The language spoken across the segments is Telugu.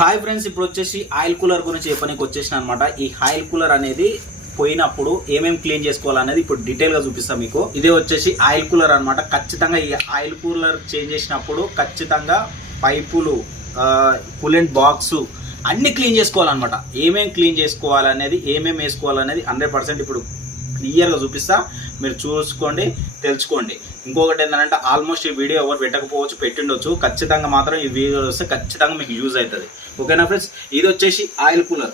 హాయ్ ఫ్రెండ్స్, ఇప్పుడు వచ్చేసి ఆయిల్ కూలర్ గురించి చెప్పడానికి వచ్చేసిన అనమాట. ఈ ఆయిల్ కూలర్ అనేది పోయినప్పుడు ఏమేమి క్లీన్ చేసుకోవాలనేది ఇప్పుడు డీటెయిల్ గా చూపిస్తాం మీకు. ఇదే వచ్చేసి ఆయిల్ కూలర్ అనమాట. ఖచ్చితంగా ఈ ఆయిల్ కూలర్ చేంజ్ చేసినప్పుడు ఖచ్చితంగా పైపులు, కూలెంట్ బాక్స్ అన్ని క్లీన్ చేసుకోవాలన్నమాట. ఏమేమి క్లీన్ చేసుకోవాలనేది, ఏమేమి వేసుకోవాలనేది 100% ఇప్పుడు క్లియర్గా చూపిస్తా. మీరు చూసుకోండి, తెలుసుకోండి. ఇంకొకటి ఏంటంటే ఆల్మోస్ట్ ఈ వీడియో ఎవరు పెట్టకపోవచ్చు, పెట్టిండొచ్చు. ఖచ్చితంగా మాత్రం ఈ వీడియో వస్తే ఖచ్చితంగా మీకు యూజ్ అవుతుంది. ఓకేనా ఫ్రెండ్స్? ఇది వచ్చేసి ఆయిల్ కూలర్.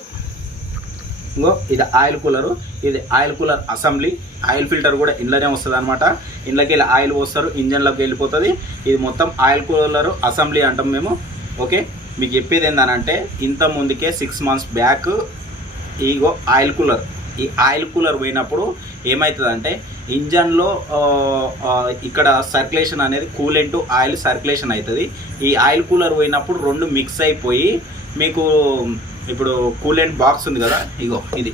ఇంకో ఇది ఆయిల్ కూలరు. ఇది oil cooler assembly. Oil filter కూడా ఇంట్లోనే వస్తుంది అనమాట. ఇంట్లోకి వెళ్ళి ఆయిల్ పోస్తారు, ఇంజన్లోకి వెళ్ళిపోతుంది. ఇది మొత్తం ఆయిల్ కూలర్ అసెంబ్లీ అంటాం మేము. ఓకే, మీకు చెప్పేది ఏంటంటే ఇంత ముందుకే 6 months బ్యాక్ ఇగో ఆయిల్ కూలర్, ఈ ఆయిల్ కూలర్ పోయినప్పుడు ఏమవుతుందంటే ఇంజన్లో ఇక్కడ సర్క్యులేషన్ అనేది కూలెంట్ ఆయిల్ సర్క్యులేషన్ అవుతుంది. ఈ ఆయిల్ కూలర్ పోయినప్పుడు రెండు మిక్స్ అయిపోయి మీకు ఇప్పుడు కూలెంట్ బాక్స్ ఉంది కదా, ఇగో ఇది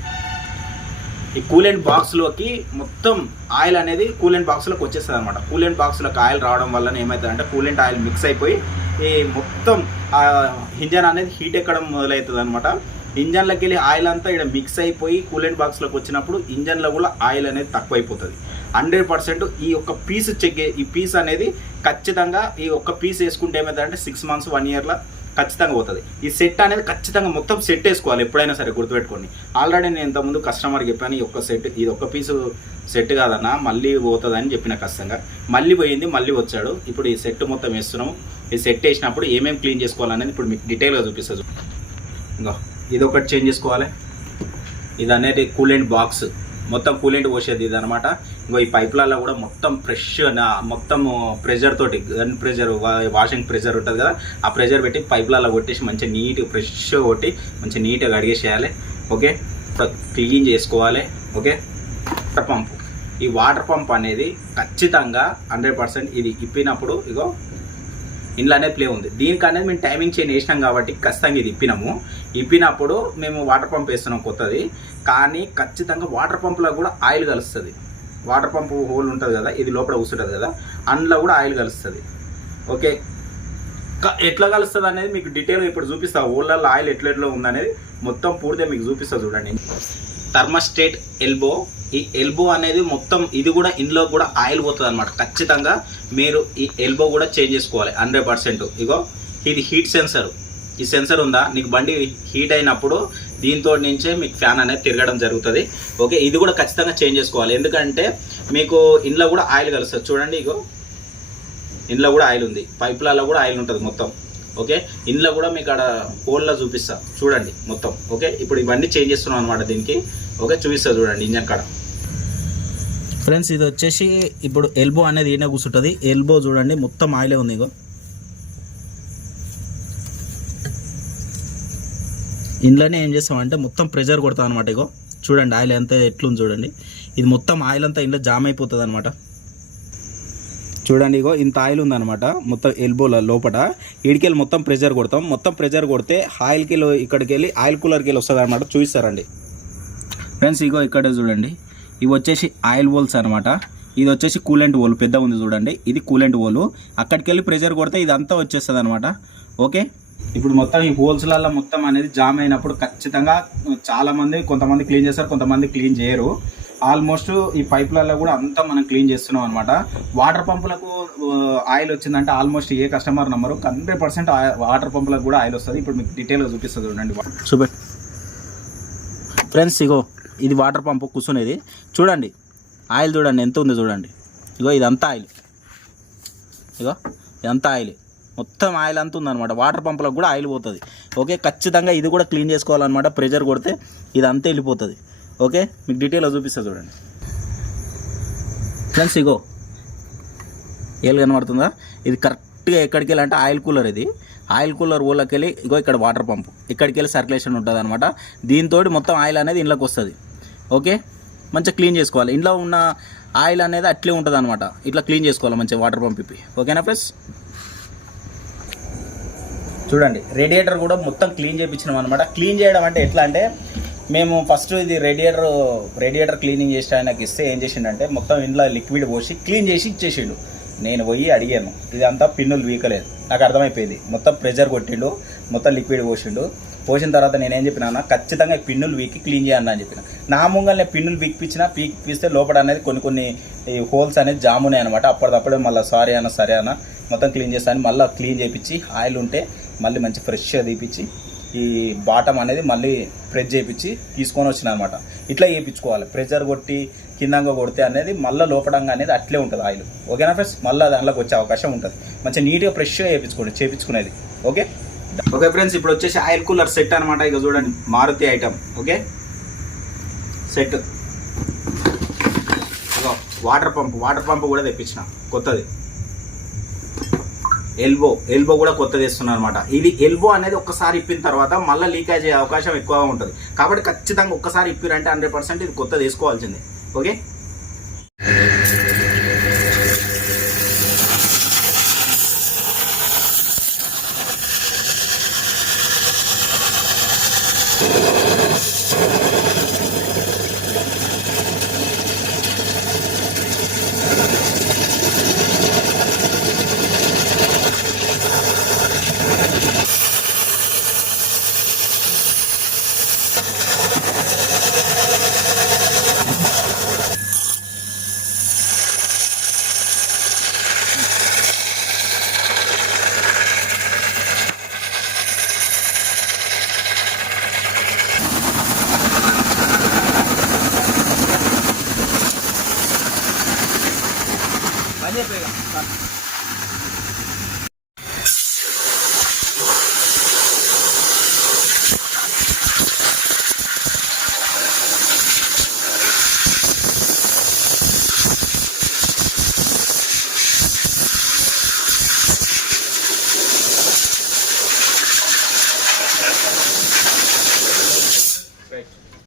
ఈ కూలెంట్ బాక్స్లోకి మొత్తం ఆయిల్ అనేది కూలెంట్ బాక్స్లోకి వచ్చేస్తుంది అనమాట. కూలెంట్ బాక్స్లోకి ఆయిల్ రావడం వల్ల ఏమవుతుందంటే కూలెంట్ ఆయిల్ మిక్స్ అయిపోయి ఈ మొత్తం ఇంజన్ అనేది హీట్ ఎక్కడం మొదలవుతుంది అనమాట. ఇంజన్లోకి వెళ్ళి ఆయిల్ అంతా ఇక్కడ మిక్స్ అయిపోయి కూలెంట్ బాక్స్లోకి వచ్చినప్పుడు ఇంజన్లో కూడా ఆయిల్ అనేది తక్కువ అయిపోతుంది. 100% ఈ ఒక్క పీస్ ఈ పీస్ అనేది ఖచ్చితంగా ఈ ఒక్క పీస్ వేసుకుంటే ఏమవుతుందంటే 6 months 1 yearలో ఖచ్చితంగా పోతుంది. ఈ సెట్ అనేది ఖచ్చితంగా మొత్తం సెట్ వేసుకోవాలి ఎప్పుడైనా సరే, గుర్తుపెట్టుకోండి. ఆల్రెడీ నేను ఇంతకుముందు కస్టమర్కి చెప్పాను, ఈ ఒక్క సెట్, ఇది ఒక్క పీసు సెట్ కాదన్నా మళ్ళీ పోతుంది అని చెప్పిన. ఖచ్చితంగా మళ్ళీ పోయింది, మళ్ళీ వచ్చాడు. ఇప్పుడు ఈ సెట్ మొత్తం వేస్తున్నాము. ఈ సెట్ వేసినప్పుడు ఏమేమి క్లీన్ చేసుకోవాలనేది ఇప్పుడు మీకు డీటెయిల్గా చూపిస్తుంది. ఇంకా ఇది ఒకటి చేంజ్ చేసుకోవాలి. ఇది అనేది కూలెంట్ బాక్స్, మొత్తం కూలెంట్ పోసేది ఇది అనమాట. ఇంకో ఈ పైపులలో కూడా మొత్తం ఫ్రెష్ మొత్తం ప్రెషర్ తోటి, గన్ ప్రెషర్, వాషింగ్ ప్రెషర్ ఉంటుంది కదా, ఆ ప్రెషర్ పెట్టి పైపులలో కొట్టేసి మంచిగా నీట్గా ఫ్రెష్ కొట్టి మంచిగా నీట్గా కడిగేసేయాలి. ఓకే, క్లీన్ చేసుకోవాలి. ఓకే, వాటర్ పంపు. ఈ వాటర్ పంప్ అనేది ఖచ్చితంగా 100% ఇది ఇప్పినప్పుడు ఇగో ఇంట్లో అనేది ప్లే ఉంది. దీనికి అనేది మేము టైమింగ్ చైన్ వేసినాం కాబట్టి ఖచ్చితంగా ఇది ఇప్పినప్పుడు మేము వాటర్ పంప్ వేస్తున్నాం కొత్తది. కానీ ఖచ్చితంగా వాటర్ పంపులో కూడా ఆయిల్ కలుస్తుంది. వాటర్ పంపు హోల్ ఉంటుంది కదా, ఇది లోపల కూర్చుంటుంది కదా, అందులో కూడా ఆయిల్ కలుస్తుంది. ఓకే, ఎట్లా కలుస్తుంది అనేది మీకు డీటెయిల్గా ఇప్పుడు చూపిస్తా. హోల్లలో ఆయిల్ ఎట్లా ఉందనేది మొత్తం పూర్తిగా మీకు చూపిస్తా. చూడండి, థర్మోస్టేట్ ఎల్బో. ఈ ఎల్బో అనేది మొత్తం ఇది కూడా ఇందులో కూడా ఆయిల్ పోతుంది అనమాట. ఖచ్చితంగా మీరు ఈ ఎల్బో కూడా చేంజ్ చేసుకోవాలి 100%. ఇగో ఇది హీట్ సెన్సర్. ఈ సెన్సర్ ఉందా, నీకు బండి హీట్ అయినప్పుడు దీంతో నుంచే మీకు ఫ్యాన్ అనేది తిరగడం జరుగుతుంది. ఓకే, ఇది కూడా ఖచ్చితంగా చేంజ్ చేసుకోవాలి. ఎందుకంటే మీకు ఇంట్లో కూడా ఆయిల్ కలుస్తుంది. చూడండి, ఇగో ఇంట్లో కూడా ఆయిల్ ఉంది, పైపులలో కూడా ఆయిల్ ఉంటుంది మొత్తం. ఓకే, ఇంట్లో కూడా మీకు అక్కడ హోల్లో చూపిస్తా చూడండి మొత్తం. ఓకే, ఇప్పుడు ఇవన్నీ చేంజ్ చేస్తున్నాం అనమాట దీనికి. ఓకే, చూపిస్తా చూడండి ఇంజన్ కాడ. ఫ్రెండ్స్, ఇది వచ్చేసి ఇప్పుడు ఎల్బో అనేది ఈయన కూర్చుంటుంది. ఎల్బో చూడండి మొత్తం ఆయిలే ఉంది. ఇగో ఇంట్లోనే ఏం చేస్తామంటే మొత్తం ప్రెషర్ కొడతాం అనమాట. ఇగో చూడండి ఆయిల్ ఎంత ఎట్లుంది చూడండి. ఇది మొత్తం ఆయిల్ అంతా ఇంట్లో జామ్ అయిపోతుంది అనమాట. చూడండి, ఇగో ఇంత ఆయిల్ ఉందన్నమాట మొత్తం ఎల్బోల లోపల. ఇడికెళ్ళి మొత్తం ప్రెషర్ కొడతాం. మొత్తం ప్రెషర్ కొడితే ఆయిల్కి ఇక్కడికి వెళ్ళి ఆయిల్ కూలర్కి వెళ్ళి వస్తుంది అనమాట. చూపిస్తారండి ఫ్రెండ్స్. ఇగో ఇక్కడ చూడండి, ఇవి వచ్చేసి ఆయిల్ హోల్స్ అనమాట. ఇది వచ్చేసి కూలెంట్ హోల్ పెద్ద ఉంది చూడండి, ఇది కూలెంట్ హోల్. అక్కడికి వెళ్ళి ప్రెషర్ కొడితే ఇదంతా వచ్చేస్తుంది అనమాట. ఓకే, ఇప్పుడు మొత్తం ఈ హోల్స్లలో మొత్తం అనేది జామ్ అయినప్పుడు ఖచ్చితంగా చాలామంది, కొంతమంది క్లీన్ చేస్తారు, కొంతమంది క్లీన్ చేయరు. ఆల్మోస్ట్ ఈ పైపులలో కూడా అంతా మనం క్లీన్ చేస్తున్నాం అనమాట. వాటర్ పంపులకు ఆయిల్ వచ్చిందంటే ఆల్మోస్ట్ ఏ కస్టమర్ నమ్మరు, 100% వాటర్ పంపులకు కూడా ఆయిల్ వస్తుంది. ఇప్పుడు మీకు డీటెయిల్గా చూపిస్తుంది చూడండి. చూపెట్ ఫ్రెండ్స్, ఇగో ఇది వాటర్ పంపు కూర్చునేది. చూడండి ఆయిల్ చూడండి ఎంత ఉంది చూడండి. ఇగో ఇదంతా ఆయిల్, ఇగో ఇదంతా ఆయిల్, మొత్తం ఆయిల్ అంతా ఉందన్నమాట. వాటర్ పంపులకు కూడా ఆయిల్ పోతుంది. ఓకే, ఖచ్చితంగా ఇది కూడా క్లీన్ చేసుకోవాలన్నమాట. ప్రెషర్ కొడితే ఇదంతా వెళ్ళిపోతుంది. ఓకే, మీకు డీటెయిల్గా చూపిస్తా చూడండి ఫ్రెండ్స్. ఇగో ఏళ్ళు కనబడుతుందా, ఇది కరెక్ట్గా ఎక్కడికి వెళ్ళి అంటే ఆయిల్ కూలర్. ఇది ఆయిల్ కూలర్ ఊళ్ళకి వెళ్ళి ఇగో ఇక్కడ వాటర్ పంపు, ఇక్కడికి వెళ్ళి సర్క్యులేషన్ ఉంటుంది అనమాట. దీంతో మొత్తం ఆయిల్ అనేది ఇంట్లోకి వస్తుంది. ఓకే, మంచిగా క్లీన్ చేసుకోవాలి. ఇంట్లో ఉన్న ఆయిల్ అనేది అట్లే ఉంటుంది అనమాట. ఇట్లా క్లీన్ చేసుకోవాలి మంచిగా వాటర్ పంప్ ఇప్పి. ఓకేనా ఫ్రెండ్స్? చూడండి, రేడియేటర్ కూడా మొత్తం క్లీన్ చేయించినాం అనమాట. క్లీన్ చేయడం అంటే ఎట్లా అంటే మేము ఫస్ట్ ఇది రేడియేటర్ క్లీనింగ్ చేసి ఆయనకి ఇస్తే ఏం చేసిండంటే మొత్తం ఇంట్లో లిక్విడ్ పోసి క్లీన్ చేసి ఇచ్చేసిండు. నేను పోయి అడిగాను, ఇదంతా పిన్నులు వీకలేదు, నాకు అర్థమైపోయింది. మొత్తం ప్రెషర్ కొట్టిండు, మొత్తం లిక్విడ్ పోసిన తర్వాత నేనేం చెప్పినా ఖచ్చితంగా పిన్నులు వీక్కి క్లీన్ చేయాలని అని చెప్పిన. నా ముంగల్నే పిన్నులు పీకిస్తే లోపల అనేది కొన్ని ఈ హోల్స్ అనేది జామ్ ఉన్నాయి అనమాట. అప్పటికప్పుడే మళ్ళీ సరే అన్న మొత్తం క్లీన్ చేస్తాను. మళ్ళీ క్లీన్ చేయించి ఆయిల్ ఉంటే మళ్ళీ మంచి ఫ్రెష్గా తీపిచ్చి ఈ బాటమ్ అనేది మళ్ళీ ప్రెస్ చేయించి తీసుకొని వచ్చిన అనమాట. ఇట్లా చేయించుకోవాలి. ప్రెషర్ కొట్టి కిందంగా కొడితే అనేది మళ్ళీ లోపడంగా అనేది అట్లే ఉంటుంది ఆయిల్. ఓకేనా ఫ్రెండ్స్? మళ్ళీ దాంట్లోకి వచ్చే అవకాశం ఉంటుంది. మంచిగా నీట్గా ఫ్రెష్గా చేయించుకునేది. ఓకే ఫ్రెండ్స్, ఇప్పుడు వచ్చేసి ఆయిల్ కూలర్ సెట్ అనమాట. ఇక చూడండి, మారుతి ఐటమ్. Okay, set. ఇక వాటర్ పంప్ కూడా తెప్పించిన కొత్తది. ఎల్బో కూడా కొత్తది ఇస్తున్నాను అనమాట. ఇది ఎల్బో అనేది ఒక్కసారి ఇప్పిన తర్వాత మళ్ళీ లీకేజ్ అయ్యే అవకాశం ఎక్కువగా ఉంటుంది. కాబట్టి ఖచ్చితంగా ఒక్కసారి ఇప్పిరంటే 100% ఇది కొత్తది వేసుకోవాల్సిందే. ఓకే.